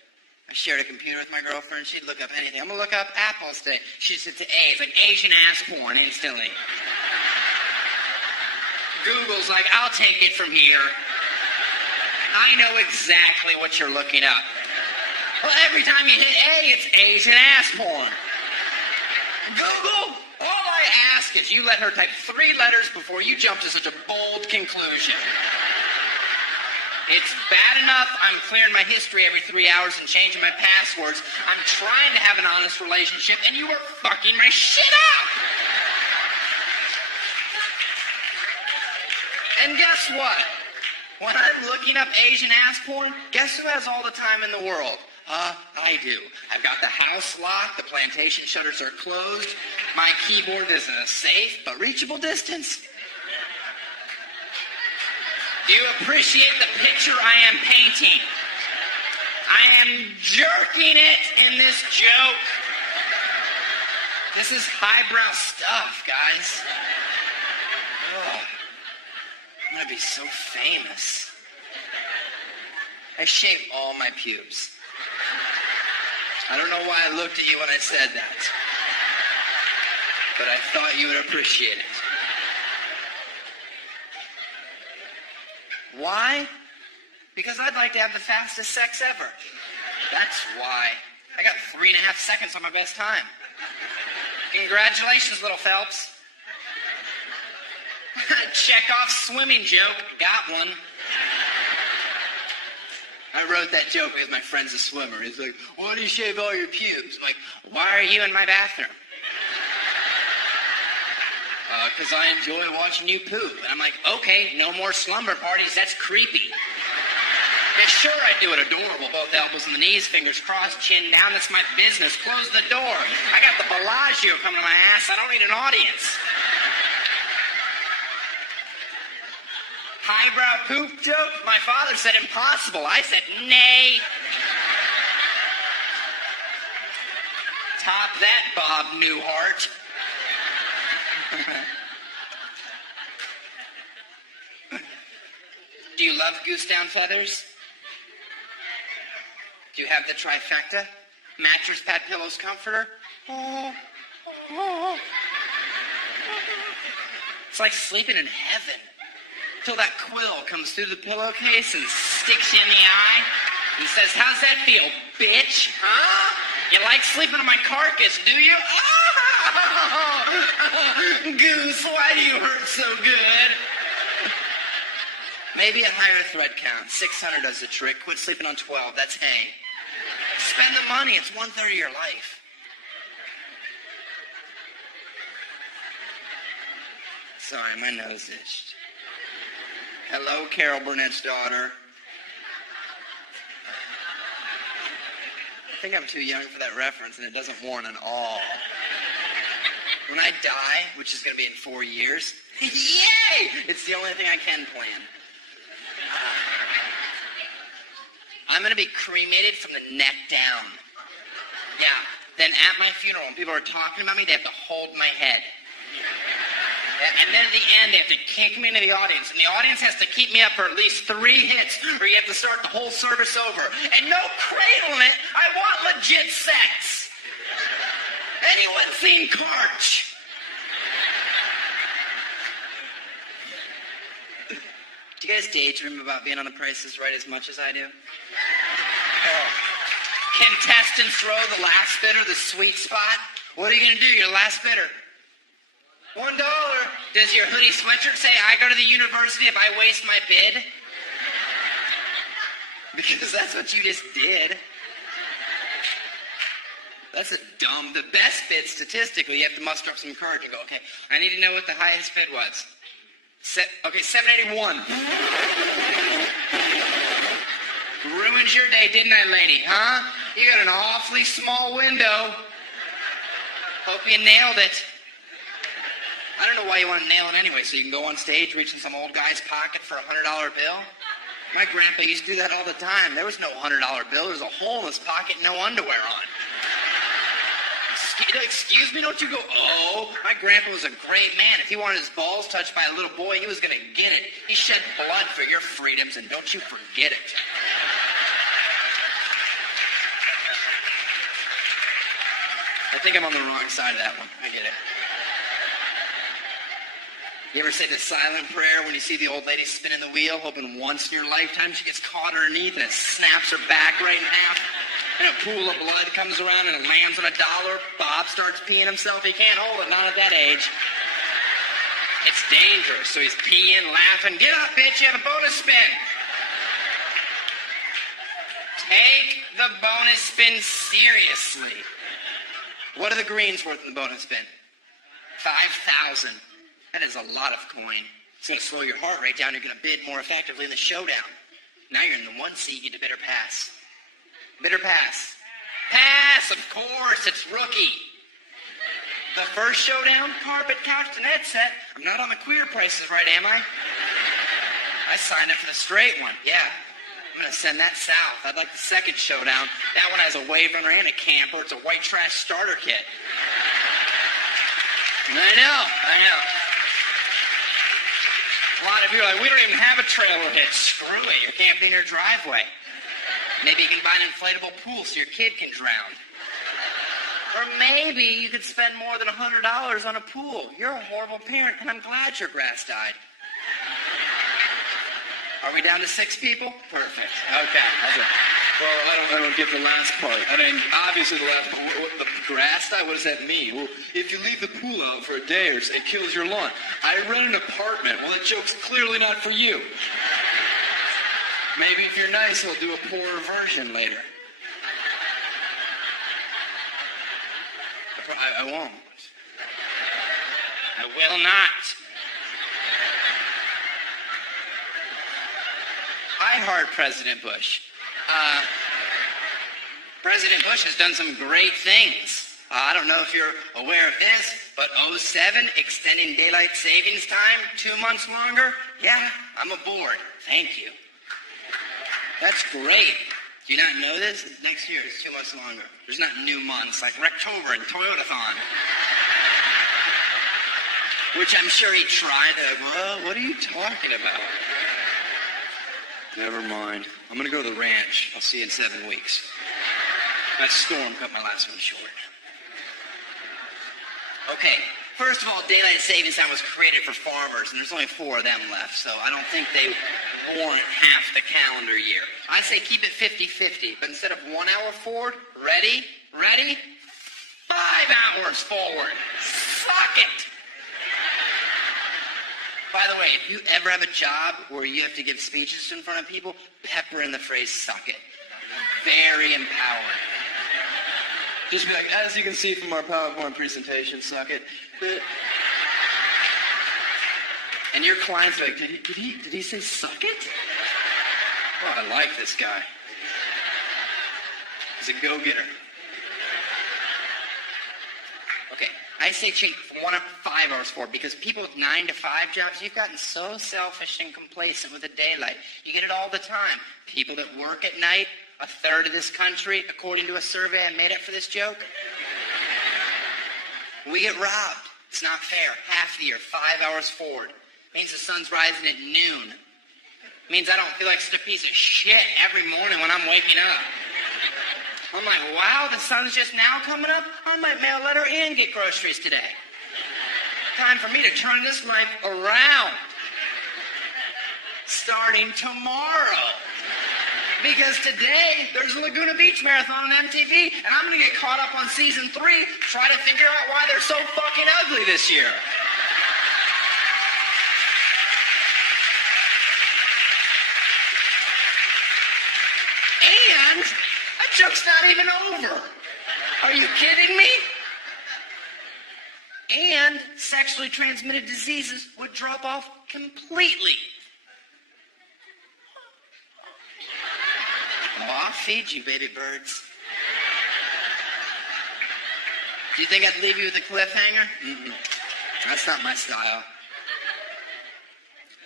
I shared a computer with my girlfriend. She'd look up anything. I'm going to look up apples today. She'd sit to A. It's like Asian ass porn instantly. Google's like, I'll take it from here. I know exactly what you're looking up. Well, every time you hit A, it's Asian ass porn. Google, all I ask is you let her type 3 letters before you jump to such a bold conclusion. It's bad enough I'm clearing my history every 3 hours and changing my passwords. I'm trying to have an honest relationship, and you are fucking my shit up! And guess what? When I'm looking up Asian ass porn, guess who has all the time in the world? I do. I've got the house locked, the plantation shutters are closed, my keyboard is in a safe but reachable distance. Do you appreciate the picture I am painting? I am jerking it in this joke. This is highbrow stuff, guys. Ugh. I'm gonna be so famous. I shaved all my pubes. I don't know why I looked at you when I said that. But I thought you would appreciate it. Why? Because I'd like to have the fastest sex ever. That's why. I got 3.5 seconds on my best time. Congratulations, little Phelps. Chekhov swimming joke. Got one. I wrote that joke because my friend's a swimmer. He's like, why do you shave all your pubes? I'm like, why are you in my bathroom? Because I enjoy watching you poop. And I'm like, okay, no more slumber parties. That's creepy. Yeah, sure, I do it adorable. Both elbows on the knees, fingers crossed, chin down. That's my business. Close the door. I got the Bellagio coming to my ass. I don't need an audience. Highbrow poop joke? My father said impossible. I said nay. Top that, Bob Newhart. Do you love goose down feathers? Do you have the trifecta? Mattress, pad, pillows, comforter? It's like sleeping in heaven. Till that quill comes through the pillowcase and sticks you in the eye and says, how's that feel, bitch? Huh? You like sleeping on my carcass, do you? Oh! Goose, why do you hurt so good? Maybe a higher thread count. 600 does the trick. Quit sleeping on 12. That's hang. Spend the money. It's 1/3 of your life. Sorry, my nose itched. Hello, Carol Burnett's daughter. I think I'm too young for that reference, and it doesn't warrant an all. When I die, which is going to be in 4 years, yay! It's the only thing I can plan. I'm going to be cremated from the neck down. Yeah. Then at my funeral, when people are talking about me, they have to hold my head. And then at the end, they have to kick me into the audience. And the audience has to keep me up for at least 3 hits, or you have to start the whole service over. And no cradle in it. I want legit sex. Anyone seen Karch? Do you guys daydream about being on The Price is Right as much as I do? Oh. Contestants throw the last bidder, the sweet spot. What are you going to do? You're the last bidder. $1. Does your hoodie sweatshirt say, I go to the university if I waste my bid? Because that's what you just did. That's the best bid statistically. You have to muster up some courage and go, okay, I need to know what the highest bid was. Okay, 781. Ruined your day, didn't I, lady? Huh? You got an awfully small window. Hope you nailed it. I don't know why you want to nail it anyway, so you can go on stage, reach in some old guy's pocket for a $100 bill. My grandpa used to do that all the time. There was no $100 bill. There was a hole in his pocket, no underwear on. Excuse me, don't you go, oh. My grandpa was a great man. If he wanted his balls touched by a little boy, he was going to get it. He shed blood for your freedoms, and don't you forget it. I think I'm on the wrong side of that one. I get it. You ever say the silent prayer when you see the old lady spinning the wheel, hoping once in your lifetime she gets caught underneath and it snaps her back right in half? And a pool of blood comes around and it lands on $1. Bob starts peeing himself. He can't hold it, not at that age. It's dangerous, so he's peeing, laughing. Get up, bitch, you have a bonus spin. Take the bonus spin seriously. What are the greens worth in the bonus spin? 5,000. That is a lot of coin. It's going to slow your heart rate down. You're going to bid more effectively in the showdown. Now you're in the 1 seat. You get to bid or pass. Bid or pass. Pass, of course. It's rookie. The first showdown, carpet, couch, and headset. I'm not on the queer prices right, am I? I signed up for the straight one. Yeah. I'm going to send that south. I'd like the second showdown. That one has a wave runner and a camper. It's a white trash starter kit. I know. A lot of you are like, we don't even have a trailer hitch. Screw it, you're camping in your driveway. Maybe you can buy an inflatable pool so your kid can drown. Or maybe you could spend more than $100 on a pool. You're a horrible parent, and I'm glad your grass died. Are we down to 6 people? Perfect. Okay, that's it. Well, I don't get the last part. I mean, obviously the last part. The grass dye, what does that mean? Well, if you leave the pool out for a day, it kills your lawn. I rent an apartment. Well, that joke's clearly not for you. Maybe if you're nice, he'll do a poorer version later. I won't. I will not. I heart President Bush. President Bush has done some great things. I don't know if you're aware of this, but 07, extending daylight savings time 2 months longer. Yeah, I'm aboard. Thank you. That's great. Do you not know this? Next year is 2 months longer. There's not new months like Rectober and Toyotathon. Which I'm sure he tried to, well, what are you talking about? Never mind. I'm going to go to the ranch. I'll see you in 7 weeks. That storm cut my last one short. Okay, first of all, daylight savings time was created for farmers, and there's only 4 of them left, so I don't think they warrant half the calendar year. I say keep it 50-50, but instead of 1 hour forward, ready, 5 hours forward. Suck it! By the way, if you ever have a job where you have to give speeches in front of people, pepper in the phrase, suck it. Very empowering. Just be like, as you can see from our PowerPoint presentation, suck it. And your clients are like, did he say suck it? Oh, I like this guy. He's a go-getter. Okay, I say change from 1 up to 5 hours forward because people with 9 to 5 jobs, you've gotten so selfish and complacent with the daylight. You get it all the time. People that work at night, 1/3 of this country, according to a survey I made up for this joke, we get robbed. It's not fair. Half the year, 5 hours forward. Means the sun's rising at noon. Means I don't feel like such a piece of shit every morning when I'm waking up. I'm like, wow, the sun's just now coming up? I might mail a letter and get groceries today. Time for me to turn this life around. Starting tomorrow. Because today, there's a Laguna Beach Marathon on MTV, and I'm going to get caught up on season 3, try to figure out why they're so fucking ugly this year. And that joke's not even over. Are you kidding me? And sexually transmitted diseases would drop off completely. Oh, I'll feed you, baby birds. Do you think I'd leave you with a cliffhanger? Mm-mm. That's not my style.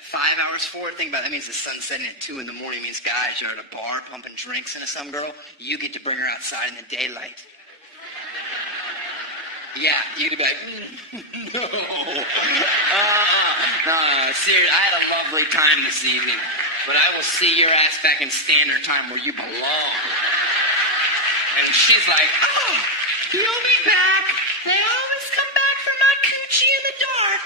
5 hours forward, think about it. That means the sun's setting at 2 in the morning. It means guys, you're at a bar pumping drinks into some girl. You get to bring her outside in the daylight. Yeah, you could be like, no. No, seriously, I had a lovely time this evening. But I will see your ass back in standard time where you belong. And she's like, oh, you'll be back. They always come back for my coochie in the dark.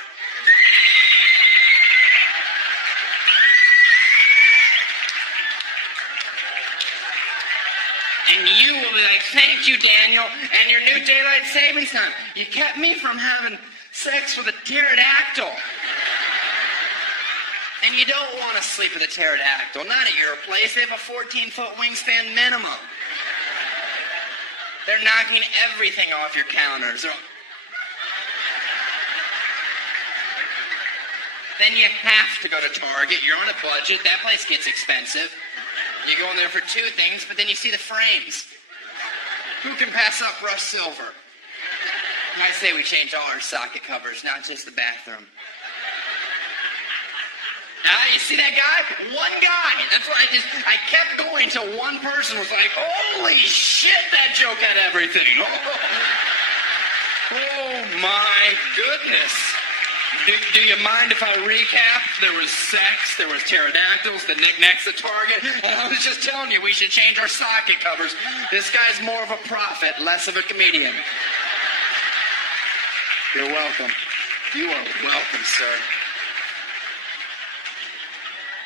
And you will be like, thank you, Daniel, and your new daylight savings time. You kept me from having sex with a pterodactyl. And you don't want to sleep with a pterodactyl. Not at your place. They have a 14-foot wingspan minimum. They're knocking everything off your calendars. Then you have to go to Target. You're on a budget. That place gets expensive. You go in there for 2 things, but then you see the frames. Who can pass up brushed silver? And I say we change all our socket covers, not just the bathroom. You see that guy? One guy. That's why I kept going till one person was like, holy shit, that joke had everything. Oh my goodness. Do you mind if I recap? There was sex, there was pterodactyls, the knickknacks at Target, and I was just telling you we should change our socket covers. This guy's more of a prophet, less of a comedian. You're welcome. You are welcome, sir.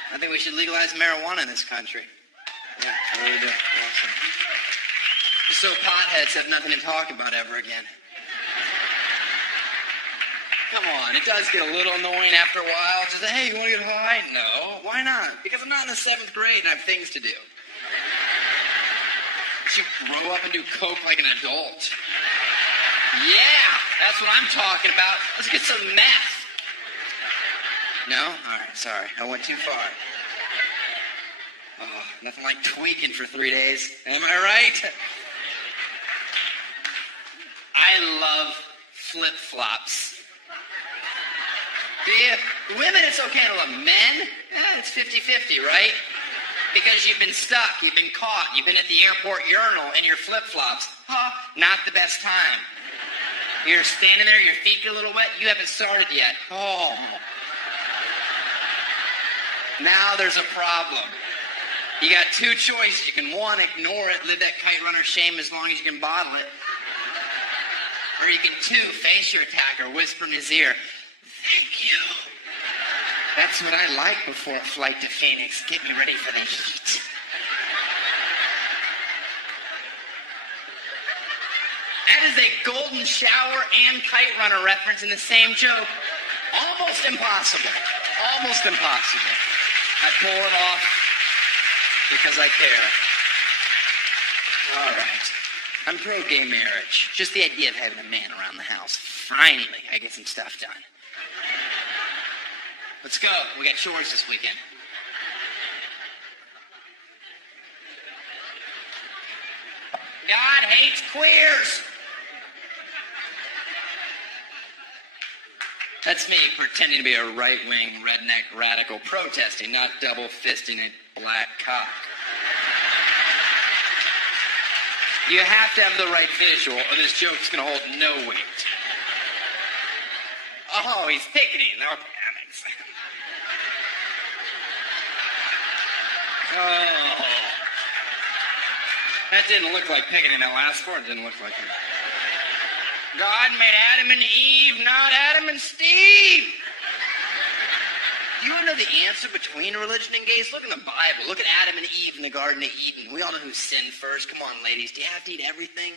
I think we should legalize marijuana in this country. Yeah, I really do. Awesome. So potheads have nothing to talk about ever again. Come on, it does get a little annoying after a while. Just say, hey, you want to get high? No. Why not? Because I'm not in the 7th grade and I have things to do. You grow up and do coke like an adult. Yeah, that's what I'm talking about. Let's get some meth. No? All right, sorry. I went too far. Oh, nothing like tweaking for 3 days. Am I right? I love flip-flops. Do you? Women, it's okay to love. Men, it's 50-50, right? Because you've been stuck, you've been caught, you've been at the airport urinal in your flip-flops. Not the best time. You're standing there, your feet get a little wet, you haven't started yet. Oh. Now there's a problem. You got 2 choices. You can, 1, ignore it, live that kite runner shame as long as you can bottle it. Or you can 2, face your attacker, whisper in his ear, thank you. That's what I like before a flight to Phoenix. Get me ready for the heat. That is a golden shower and kite runner reference in the same joke. Almost impossible. Almost impossible. I pull it off because I care. All right. I'm pro-gay marriage. Just the idea of having a man around the house. Finally, I get some stuff done. Let's go. We got chores this weekend. God hates queers. That's me pretending to be a right-wing redneck radical protesting, not double-fisting a black cock. You have to have the right visual, or this joke's going to hold no weight. Oh, he's picketing. No panics. Oh. That didn't look like picketing. That last part didn't look like it. God made Adam and Eve, not Adam and Steve. Do you want to know the answer between religion and gays? Look in the Bible. Look at Adam and Eve in the Garden of Eden. We all know who sinned first. Come on, ladies. Do you have to eat everything?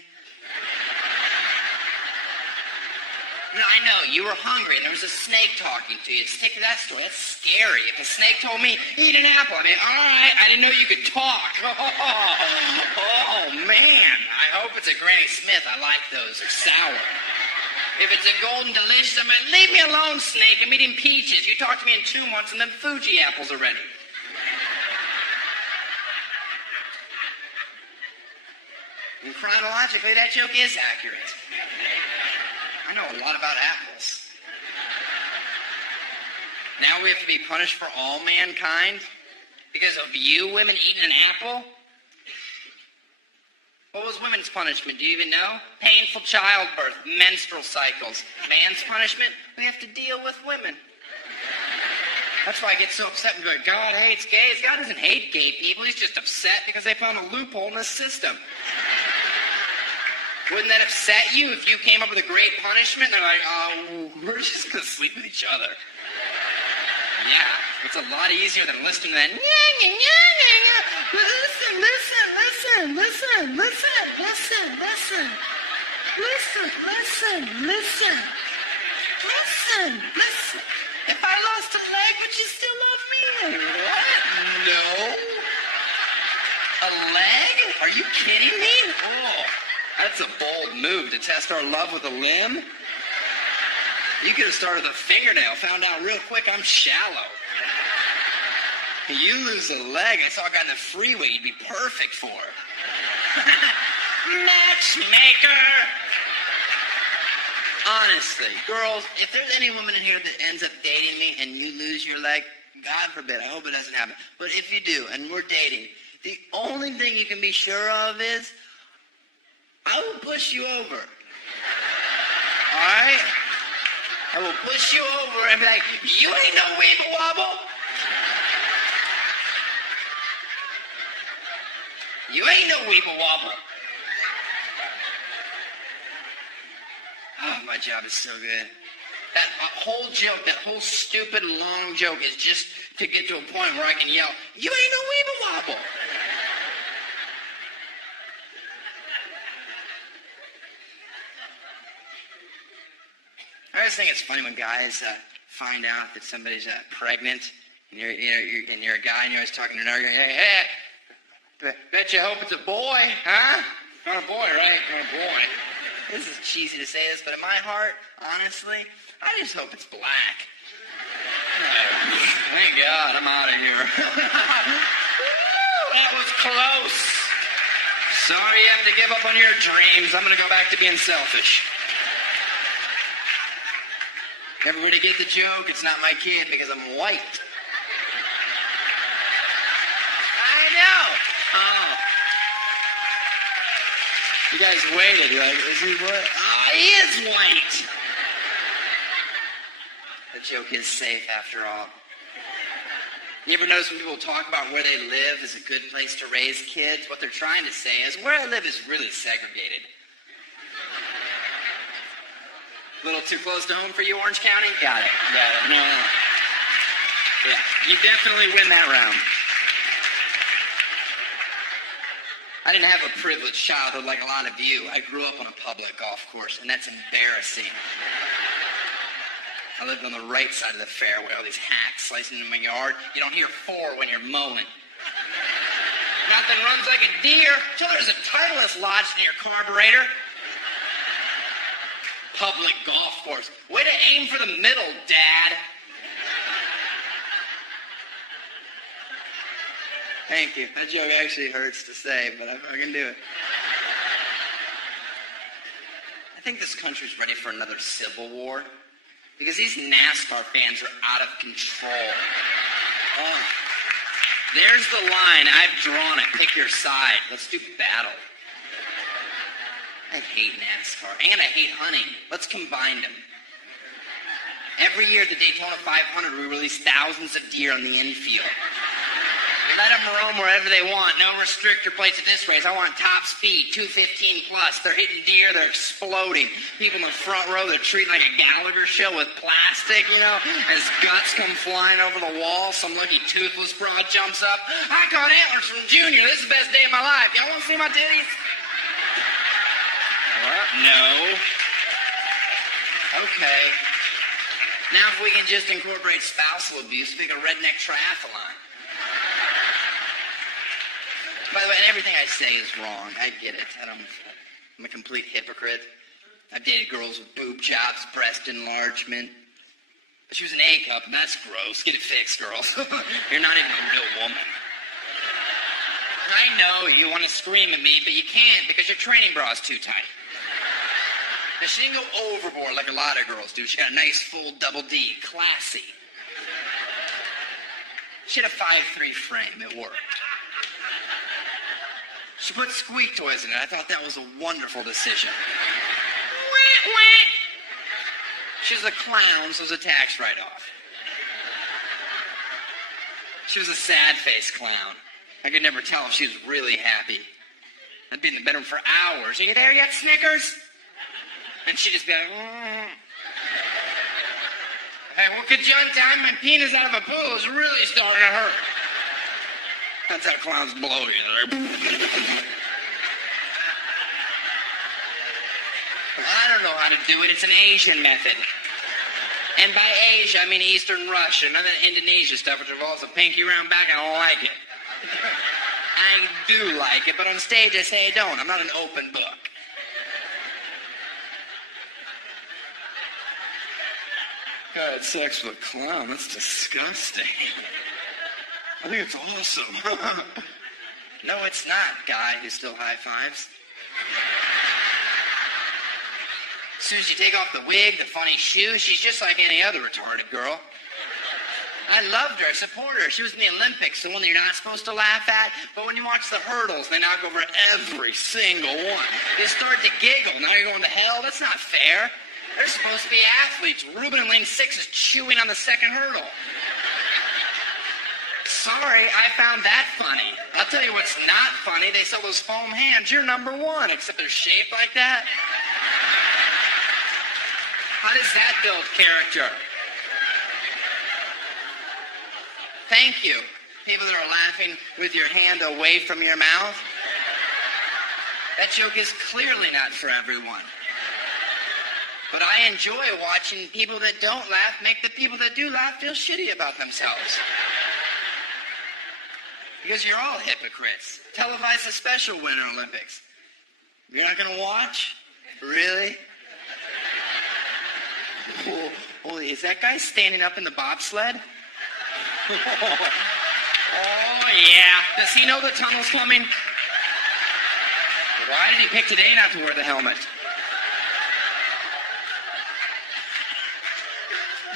No, I know. You were hungry and there was a snake talking to you. Stick to that story. That's scary. If a snake told me, eat an apple, I'd be, all right, I didn't know you could talk. Oh, man. I hope it's a Granny Smith. I like those. They're sour. If it's a Golden Delicious, I'm like, leave me alone, snake. I'm eating peaches. You talk to me in 2 months and then Fuji apples are ready. And chronologically, that joke is accurate. I know a lot about apples. Now we have to be punished for all mankind because of you women eating an apple? What was women's punishment? Do you even know? Painful childbirth, menstrual cycles. Man's punishment? We have to deal with women. That's why I get so upset and go, God hates gays. God doesn't hate gay people. He's just upset because they found a loophole in the system. Wouldn't that upset you if you came up with a great punishment? And they're like, we're just going to sleep with each other. Yeah, it's a lot easier than listening to that. Listen, listen, listen, listen, listen, listen, listen, listen, listen, listen, listen, listen. If I lost a leg, would you still love me? What? No. A leg? Are you kidding me? Oh. That's a bold move to test our love with a limb. You could have started with a fingernail, found out real quick I'm shallow. You lose a leg, I saw a guy in the freeway you'd be perfect for. Matchmaker! Honestly, girls, if there's any woman in here that ends up dating me and you lose your leg, God forbid, I hope it doesn't happen. But if you do, and we're dating, the only thing you can be sure of is I will push you over. All right? I will push you over and be like, you ain't no weeble wobble. You ain't no weeble wobble. Oh, my job is so good. That whole joke, that whole stupid long joke is just to get to a point where I can yell, you ain't no weeble wobble. always think it's funny when guys find out that somebody's pregnant, and you're a guy, and you're always talking to another guy. Hey, bet you hope it's a boy, huh? Not a boy, right? Not a boy. This is cheesy to say this, but in my heart, honestly, I just hope it's black. Thank God, I'm out of here. That was close. Sorry you have to give up on your dreams. I'm going to go back to being selfish. Everybody get the joke? It's not my kid because I'm white. I know. Oh. You guys waited. You're like, is he what? Oh, he is white. The joke is safe after all. You ever notice when people talk about where they live is a good place to raise kids? What they're trying to say is where I live is really segregated. A little too close to home for you, Orange County? Got it. No. Yeah, you definitely win that round. I didn't have a privileged childhood like a lot of you. I grew up on a public golf course, and that's embarrassing. I lived on the right side of the fairway, all these hacks slicing into my yard. You don't hear four when you're mowing. Nothing runs like a deer till there's a Titleist lodged in your carburetor. Public golf course. Way to aim for the middle, Dad. Thank you. That joke actually hurts to say, but I can do it. I think this country's ready for another civil war because these NASCAR fans are out of control. Oh. There's the line. I've drawn it. Pick your side. Let's do battle. I hate NASCAR, and I hate hunting. Let's combine them. Every year at the Daytona 500, we release thousands of deer on the infield. Let them roam wherever they want. No restrictor plates at this race. I want top speed, 215 plus. They're hitting deer. They're exploding. People in the front row, they're treating like a Gallagher show with plastic, you know, as guts come flying over the wall. Some lucky toothless broad jumps up. I caught antlers from Junior. This is the best day of my life. Y'all want to see my titties? No. Okay. Now if we can just incorporate spousal abuse, make a redneck triathlon. By the way, everything I say is wrong. I get it. I'm a complete hypocrite. I've dated girls with boob jobs, breast enlargement. But she was an A cup, and that's gross. Get it fixed, girls. You're not even a real woman. I know you want to scream at me, but you can't because your training bra is too tight. Now, she didn't go overboard like a lot of girls do. She got a nice full double D, classy. She had a 5'3" frame. It worked. She put squeak toys in it. I thought that was a wonderful decision. She was a clown, so it was a tax write-off. She was a sad-faced clown. I could never tell if she was really happy. I'd be in the bedroom for hours. Are you there yet, Snickers? And she'd just be like, Hey, well, could you untie my penis out of a pool? It's really starting to hurt. That's how clowns blow you. I don't know how to do it. It's an Asian method. And by Asia, I mean Eastern Russia, none of that Indonesia stuff, which involves a pinky round back. I don't like it. I do like it, but on stage I say I don't. I'm not an open book. I had sex with a clown. That's disgusting. I think it's awesome. No, it's not, guy who still high fives. As soon as you take off the wig, the funny shoes, she's just like any other retarded girl. I loved her. I support her. She was in the Olympics, the one that you're not supposed to laugh at. But when you watch the hurdles, they knock over every single one. You start to giggle. Now you're going to hell? That's not fair. They're supposed to be athletes. Ruben in lane 6 is chewing on the second hurdle. Sorry, I found that funny. I'll tell you what's not funny. They sell those foam hands. You're number one, except they're shaped like that. How does that build character? Thank you. People that are laughing with your hand away from your mouth. That joke is clearly not for everyone. But I enjoy watching people that don't laugh make the people that do laugh feel shitty about themselves. Because you're all hypocrites. Televise the special Winter Olympics. You're not going to watch? Really? Holy, is that guy standing up in the bobsled? Oh, yeah. Does he know the tunnel's coming? Why did he pick today not to wear the helmet?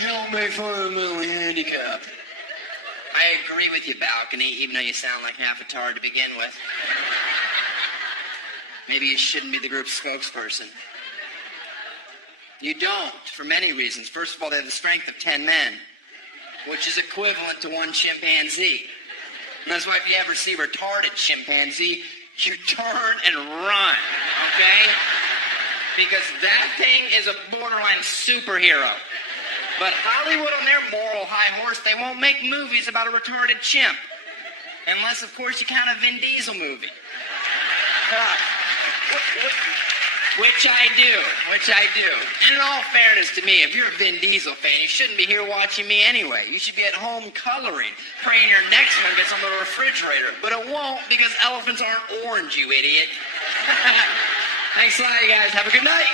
You don't make fun of the mentally handicapped. I agree with you, Balcony, even though you sound like half a tard to begin with. Maybe you shouldn't be the group's spokesperson. You don't, for many reasons. First of all, they have the strength of 10 men, which is equivalent to one chimpanzee. And that's why if you ever see a retarded chimpanzee, you turn and run, okay? Because that thing is a borderline superhero. But Hollywood on their moral high horse, they won't make movies about a retarded chimp. Unless, of course, you count a Vin Diesel movie. Which I do. And in all fairness to me, if you're a Vin Diesel fan, you shouldn't be here watching me anyway. You should be at home coloring, praying your next one gets on the refrigerator. But it won't because elephants aren't orange, you idiot. Thanks a lot, you guys. Have a good night.